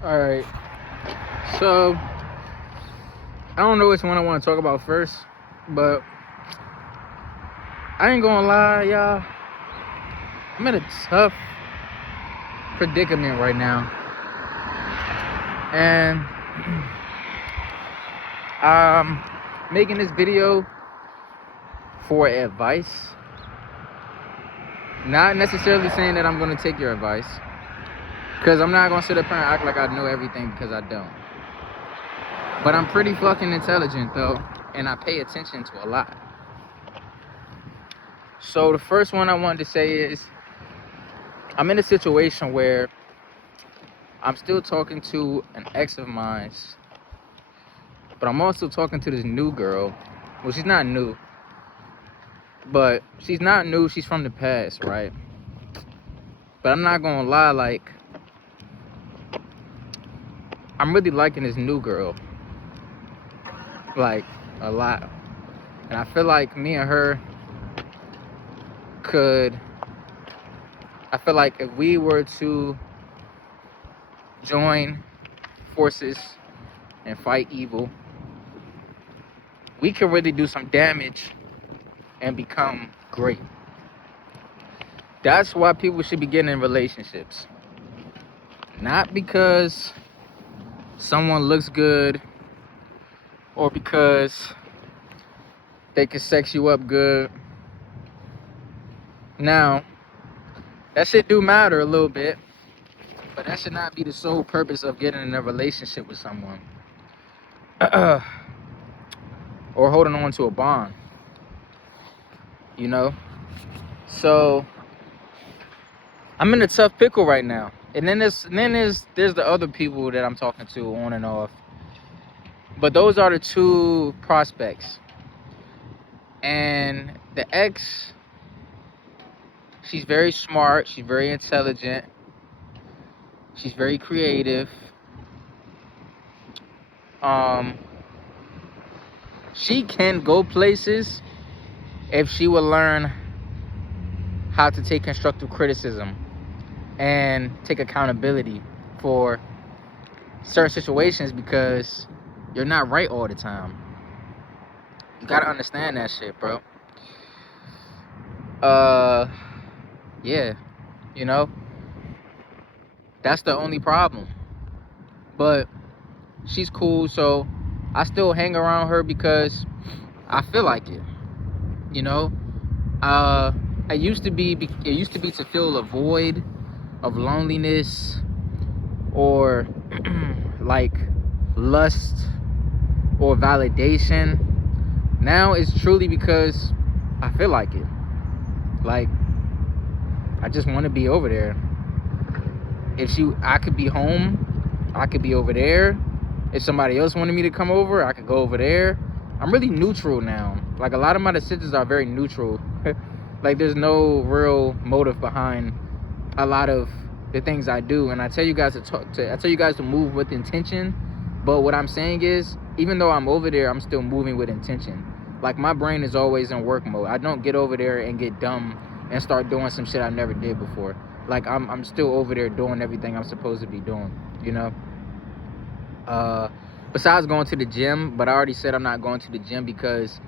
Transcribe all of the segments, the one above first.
Alright, so I don't know which one I want to talk about first, but I ain't gonna lie, y'all. I'm in a tough predicament right now, and I'm making this video for advice. Not necessarily saying that I'm gonna take your advice, because I'm not gonna sit up here and act like I know everything, because I don't. But I'm pretty fucking intelligent though, and I pay attention to a lot. So the first one I wanted to say is, I'm in a situation where I'm still talking to an ex of mine, but I'm also talking to this new girl. Well, she's not new, but she's not new. She's from the past, right? But I'm not gonna lie, like, I'm really liking this new girl, like, a lot. And I feel like me and her could, I feel like if we were to join forces and fight evil, we could really do some damage and become great. That's why people should be getting in relationships. Not because someone looks good or because they can sex you up good. Now, that shit do matter a little bit, but that should not be the sole purpose of getting in a relationship with someone. Or holding on to a bond, you know? So, I'm in a tough pickle right now. And then there's the other people that I'm talking to on and off. But those are the two prospects. And the ex, she's very smart, she's very intelligent, she's very creative. She can go places if she would learn how to take constructive criticism and take accountability for certain situations, because you're not right all the time. You gotta understand that shit, bro. Yeah, you know, that's the only problem. But she's cool, so I still hang around her because I feel like it. You know, it used to be to fill a void of loneliness or like lust or validation. Now it's truly because I feel like it. Like, I just want to be over there. I could be home, I could be over there. If somebody else wanted me to come over, I could go over there. I'm really neutral now. Like, a lot of my decisions are very neutral. Like, there's no real motive behind a lot of the things I do. And I tell you guys to move with intention. But what I'm saying is, even though I'm over there, I'm still moving with intention. Like, my brain is always in work mode. I don't get over there and get dumb and start doing some shit I never did before. Like, I'm still over there doing everything I'm supposed to be doing, you know? Besides going to the gym, but I already said I'm not going to the gym because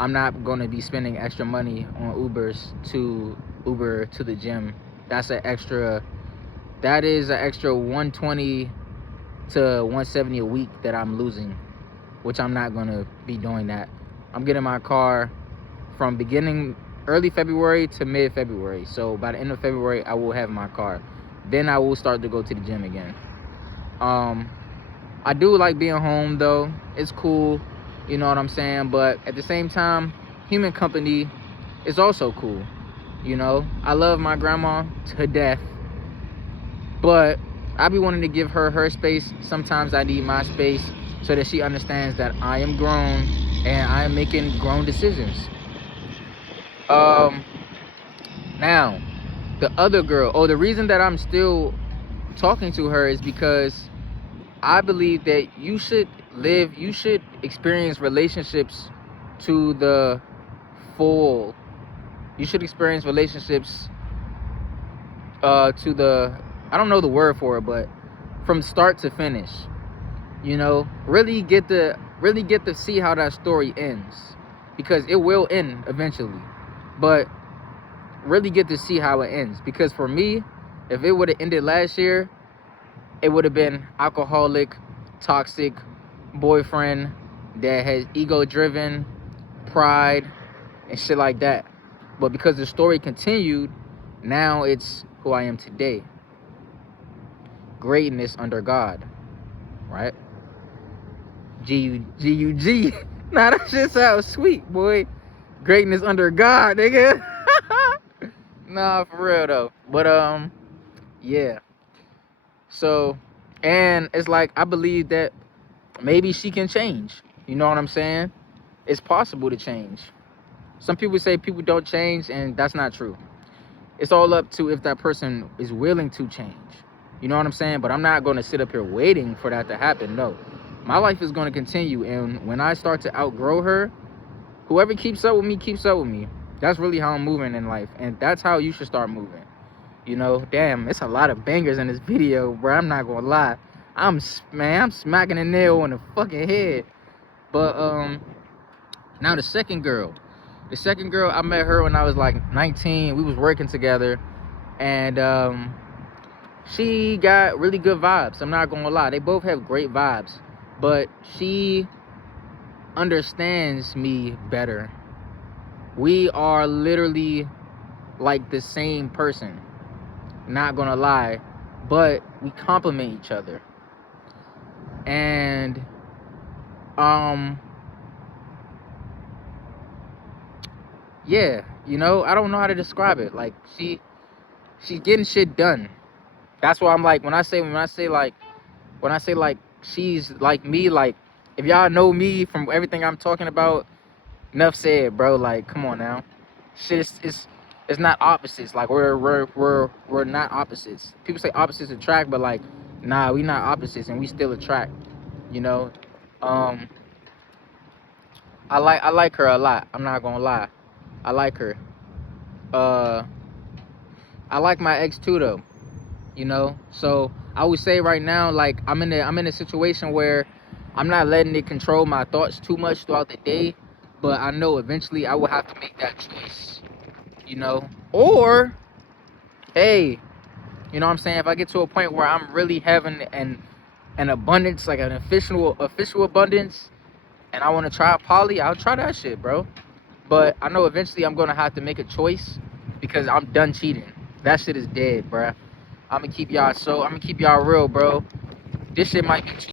I'm not going to be spending extra money on Uber to the gym. That is an extra 120 to 170 a week that I'm losing, which I'm not going to be doing that. I'm getting my car from early February to mid-February. So by the end of February, I will have my car. Then I will start to go to the gym again. I do like being home though. It's cool, you know what I'm saying? But at the same time, human company is also cool. You know, I love my grandma to death, but I be wanting to give her space. Sometimes I need my space so that she understands that I am grown and I am making grown decisions. Now, the other girl, the reason that I'm still talking to her is because I believe that you should experience relationships to the full. You should experience relationships to the, I don't know the word for it, but from start to finish. You know, really get to see how that story ends, because it will end eventually. But really get to see how it ends, because for me, if it would have ended last year, it would have been alcoholic, toxic boyfriend that has ego driven, pride, and shit like that. But because the story continued, now it's who I am today. Greatness under God, right? G-U-G. Nah, that shit sounds sweet, boy. Greatness under God, nigga. Nah, for real though. But yeah. So, and it's like, I believe that maybe she can change. You know what I'm saying? It's possible to change. Some people say people don't change, and that's not true. It's all up to if that person is willing to change. You know what I'm saying? But I'm not going to sit up here waiting for that to happen. No. My life is going to continue, and when I start to outgrow her, whoever keeps up with me, keeps up with me. That's really how I'm moving in life, and that's how you should start moving. You know, damn, it's a lot of bangers in this video, bro. I'm not gonna lie. I'm smacking a nail on the fucking head. But now the second girl, I met her when I was like 19. We was working together, and she got really good vibes. I'm not gonna lie. They both have great vibes, but she understands me better. We are literally like the same person. Not gonna lie, but we complement each other. And yeah, you know, I don't know how to describe it. Like, she's getting shit done. That's why I'm like, when I say like she's like me, like, if y'all know me from everything I'm talking about, enough said, bro. Like, come on now. Shit, it's not opposites. Like, we're not opposites. People say opposites attract, but like, nah, we not opposites, and we still attract. You know, I like her a lot. I'm not gonna lie, I like her. I like my ex too, though. You know, so I would say right now, like, I'm in a situation where I'm not letting it control my thoughts too much throughout the day, but I know eventually I will have to make that choice. You know, or hey, you know what I'm saying, if I get to a point where I'm really having an abundance, like an official abundance, and I want to try poly, I'll try that shit, bro. But I know eventually I'm gonna have to make a choice, because I'm done cheating. That shit is dead, bro. I'm gonna keep y'all real, bro. This shit might be